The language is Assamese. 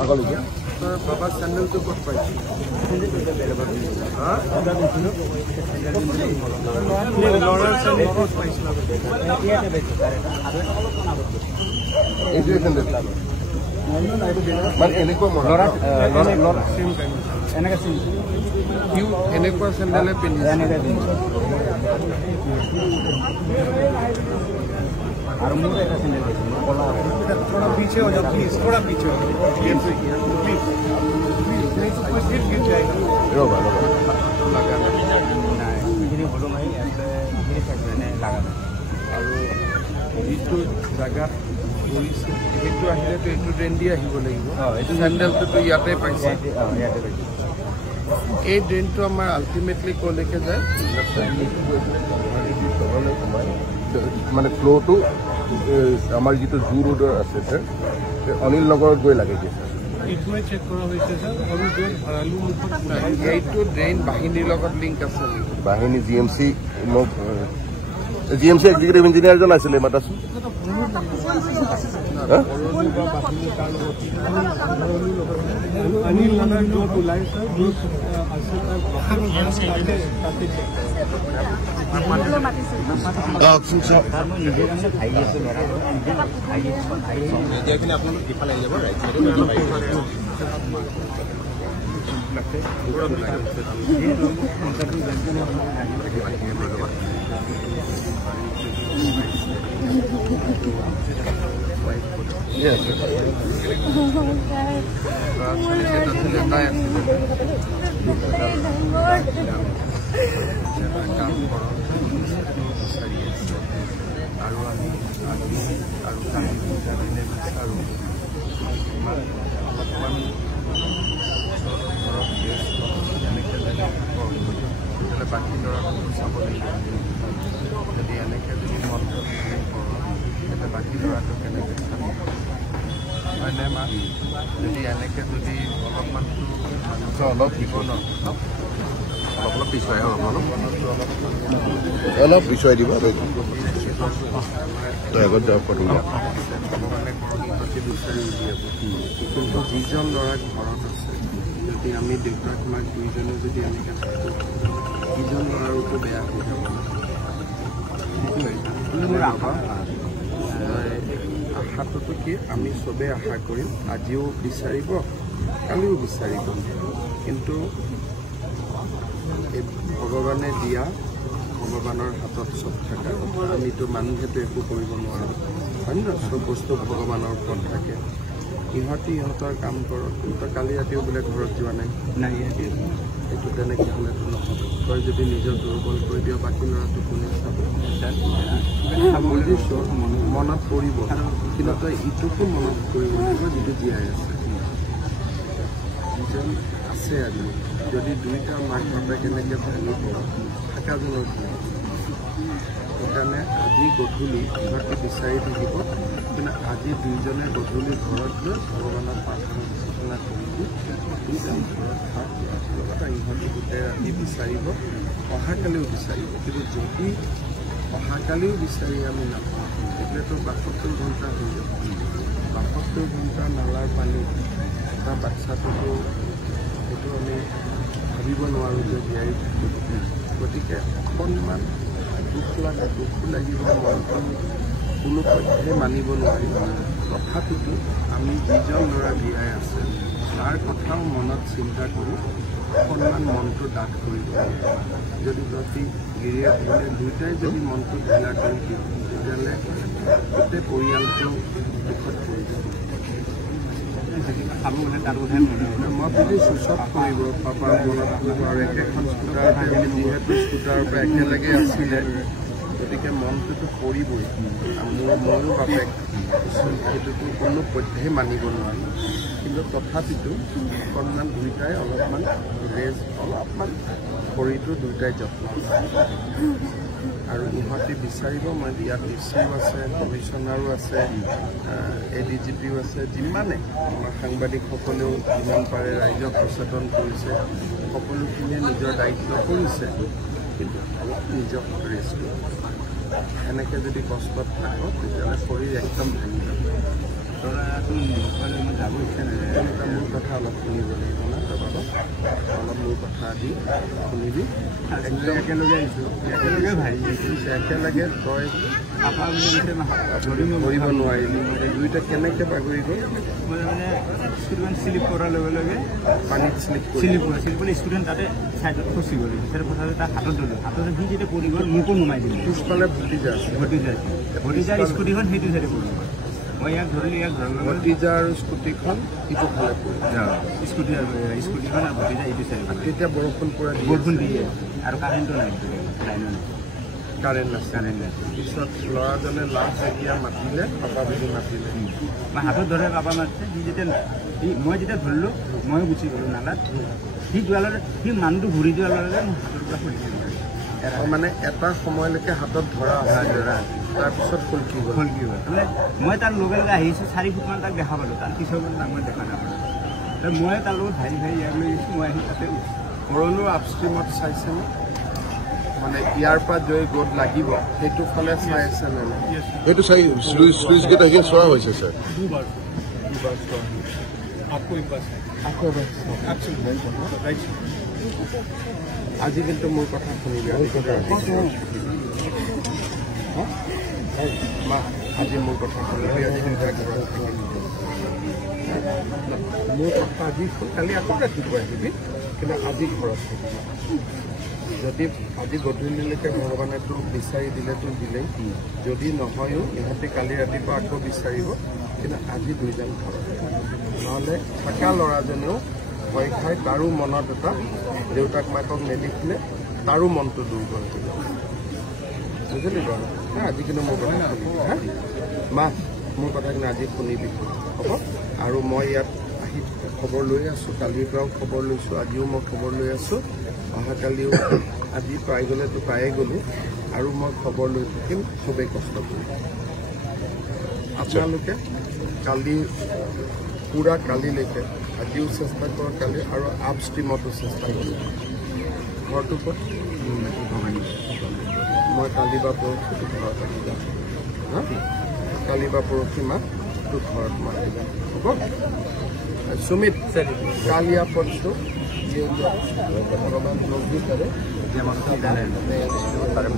আগলৈকে বাবা চেণ্ডেলটো ক'ত পাইছে ল'ৰাৰ চেণ্ডেল ক'ত পাইছিল এইটোৱে চেণ্ডেল মানে এনেকুৱা এনেকুৱা চেণ্ডেলে পিন্ধিছে और मुझे ऐसा सिंगल थोड़ा पीछे हो जाओ प्लीज थोड़ा पीछे हो प्लीज नहीं तो कोई सीट गिर जाएगा लगा ना इतनी बोलो मैं मेरे साइड में लगा আৰু যিটো জায়গাত কৰিছে সেইটো আহিলেতো এইটো ড্ৰেইনদি আহিব লাগিব এইটো চেণ্ডেলটোতো ইয়াতে পাইছে এই ড্ৰেইনটো আমাৰ আল্টিমেটলি ক'লৈকে যায় মানে ফ্ল'টো আমাৰ যিটো জু ৰোডৰ আছে স্যাৰ অনিল নগৰত গৈ লাগেগৈ স্যাৰ এইটোৱে চেক কৰা হৈছে স্যাৰ আৰু ড্ৰেইন ভৰালু মুখত এইটো ড্ৰেইন বাহিনীৰ লগত লিংক আছে বাহিনী জিএমচি এক্সিকিউটিভ ইঞ্জিনিয়াৰজন আছিলে মাতাচোন অনিল নগৰ য'ত ওলাইছে বাকী ল'ৰাটোকো চাব লাগিব যদি এনেকৈ যদি মন কৰোঁ বাকী ল'ৰাটো কেনেকৈ চাব হয়নে মা যদি এনেকৈ যদি অলপমানটো অলপ দিব ন অলপ পিছুৱাই অলপ পিছুৱাই দিব তই আগত যাওক প্ৰথম ভগৱানে গতি বিচাৰি উলিয়াব কিন্তু যিজন ল'ৰা ঘৰত আছে যদি আমি দেউতাক মাক দুইজনে যদি এনেকৈ থাকোঁ ইজন ল'ৰাৰোতো বেয়া হৈ যাব আশাটোতো কি আমি চবেই আশা কৰিম আজিও বিচাৰিব কালিও বিচাৰিব কিন্তু এই ভগৱানে দিয়া ভগৱানৰ হাতত চব থকা আমিতো মানুহেতো একো কৰিব নোৱাৰোঁ হয় ন চব বস্তু ভগৱানৰ ওপৰত থাকে ইহঁতৰ কাম কৰক কিন্তু কালি ৰাতিও বোলে ঘৰত যোৱা নাই এইটো তেনেকৈ হ'লেতো নহ'ব তই যদি নিজৰ দুৰ্বল কৰি দিয় বাকী ল'ৰাটো কোনে চাব বুজিছোঁ মনত পৰিব কিন্তু তই ইটোকো মনত কৰিব লাগিব যিটো জীয়াই আছে যিজন আছে আজি যদি দুইটা মাক বাপেক কেনেকৈ ভাঙিব থাকাজনৰ সেইকাৰণে আজি গধূলি ইহঁতে বিচাৰি থাকিব কিন্তু আজি দুইজনে গধূলি ঘৰত গৈ ভগৱানৰ প্ৰাৰ্থনা কৰিব দুইজন ঘৰত ভাত লগতে ইহঁতে গোটেই ৰাতি বিচাৰিব অহাকালিও বিচাৰিব কিন্তু যদি অহাকালিও বিচাৰি আমি নাপাওঁ তেতিয়াতো 72 ঘণ্টা হৈ যাব 72 ঘণ্টা নালাৰ পানী এটা বাচ্ছাটোতো সেইটো আমি ভাবিব নোৱাৰোঁ যে জীয়াই থাকিব গতিকে অকণমান দুখো লাগিব মনটো কোনো পধ্যে মানিব নোৱাৰিব তথাপিতো আমি যিজন ল'ৰা জীয়াই আছে তাৰ কথাও মনত চিন্তা কৰোঁ অকণমান মনটো ডাঠ কৰিব যদি গিৰিয়ে ভুলে দুয়োটাই যদি মনটো ঢিলা কৰি দিওঁ তেতিয়াহ'লে গোটেই পৰিয়ালটো দুখত পৰিব মই বুজিছোঁ চব কৰিব পাপাৰ মনত কৰিব আৰু একেখন স্কুটাৰ যিহেতু স্কুটাৰৰ পৰা একেলগে আছিলে গতিকে মনটোতো পৰিবই ময়ো বাপেক সেইটোতো কোনো পধ্যেই মানিব নোৱাৰোঁ কিন্তু তথাপিতো অকণমান দুয়োটাই অলপমান ৰেষ্ট অলপমান শৰীৰটো দুয়োটাই যত্ন আৰু ইহঁতে বিচাৰিব মই ইয়াত ডিচিও আছে কমিশ্যনাৰো আছে ADGPও আছে যিমানে আমাৰ সাংবাদিকসকলেও যিমান পাৰে ৰাইজক সচেতন কৰিছে সকলোখিনিয়ে নিজৰ দায়িত্ব কৰিছে কিন্তু অলপ নিজক ৰেষ্ট এনেকৈ যদি কষ্টত থাকোঁ তেতিয়াহ'লে শৰীৰ একদম ভাঙি যাব তৰাটো নোপোৱালৈ মই যাব ইচ্ছা নাযায় তেনেকুৱা মোৰ কথা অলপ শুনিব লাগিব না তই অলপ মোৰ কথা দি শুনিবি একদম একেলগে আহিছোঁ একেলগে ভাই একেলগে তই আপা বুলি কৈছে ধৰিব নোৱাৰিলি দুইটা কেনেকৈ বাগৰি গ'ল মই মানে ষ্টুডেণ্ট শ্লিপ কৰাৰ লগে লগে পানীত শ্লিপ কৰি ষ্টুডেণ্ট তাতে ছাইডত ফচি গ'ল বিচাৰি ফচালে তাৰ হাতত ধৰিলোঁ হাতত সি যেতিয়া পৰি গ'ল মোকো নমাই দিলোঁ পিছফালে ভতিজাৰ স্কুটিখন সেইটো চাইডে পৰি গ'ল মই ইয়াক ধৰিলোঁ ইয়াক ধৰিলোঁ ভতিজা আৰু স্কুটিখন ইটো ফালে পৰি স্কুটিখন আৰু ভতিজা ইটো চাইডে তেতিয়া বৰষুণ দিয়ে আৰু কাৰেণ্টটো নাই লাইনো নাই কাৰেণ্ট নাই পিছত ল'ৰাজনে লাষ্ট এতিয়া মাতিলে পাপা বুলি মাতিলে মই হাতত ধৰে পাপা মাতিছে সি যেতিয়া মই যেতিয়া ধৰিলোঁ ময়ো গুচি গ'লোঁ নালাত সি যোৱাৰ লগে সি মানুহটো ঘূৰি যোৱাৰ লগে মই হাতৰ পৰা খুলি মানে এটা সময়লৈকে হাতত ধৰা তাৰপিছত ফুলকি গ'ল মানে মই তাৰ লগে লগে আহিছোঁ 4 ফুটমান তাক দেখা পালোঁ তাৰ পিছৰ তাক মই দেখা নাপালোঁ মই তাৰ লগত ভাই ইয়াক লৈ গৈছোঁ মই আহি তাতে ভৰলুৰ আপষ্ট্ৰীমত চাইছেনে মানে ইয়াৰ পৰা জয় গোট লাগিব সেইটো ফালে চাই আছে নে সেইটো চাই শ্লুইচ গেট আহি চোৱা হৈছে ছাৰ আজি কিন্তু মোৰ কথা শুনিবি আজি মোৰ কথা শুনিবি মোৰ কথা আজি কালি আকৌ ৰাতিপুৱা আহিবি কিন্তু আজি ঘৰত থাকিবি যদি আজি গধূলিলৈকে ভগৱানে তোক বিচাৰি দিলে তোক দিলেই যদি নহয়ো ইহঁতে কালি ৰাতিপুৱা আকৌ বিচাৰিব কিন্তু আজি দুইজন ঘৰত নহ'লে থকা ল'ৰাজনেও ভয় খাই তাৰো মনত এটা দেউতাক মাকক নেদেখিলে তাৰো মনটো দুৰ্বল কৰিব বুজিলি বাৰু আজি কিন্তু মোৰ কথা শুনিবি হা মা মোৰ কথা কিন্তু আজি শুনিবি হ'ব আৰু মই ইয়াত আহি খবৰ লৈ আছোঁ কালিৰ পৰাও খবৰ লৈছোঁ আজিও মই খবৰ লৈ আছোঁ অহাকালিও আজি পাই গ'লেতো পায়ে গ'লোঁ আৰু মই খবৰ লৈ থাকিম খুবেই কষ্ট কৰিম আপোনালোকে কালি পূৰা কালিলৈকে আজিও চেষ্টা কৰক কালি আৰু আপষ্ট্ৰীমতো চেষ্টা কৰিম ঘৰটো ক'ত মই কালি বা পৰহি ঘৰত আহি যাম হা কালি বা পৰহি মা তোৰ ঘৰত মই আহি যাম হ'ব सुमित कालिया पड़तो ये भगवान लोग भी करे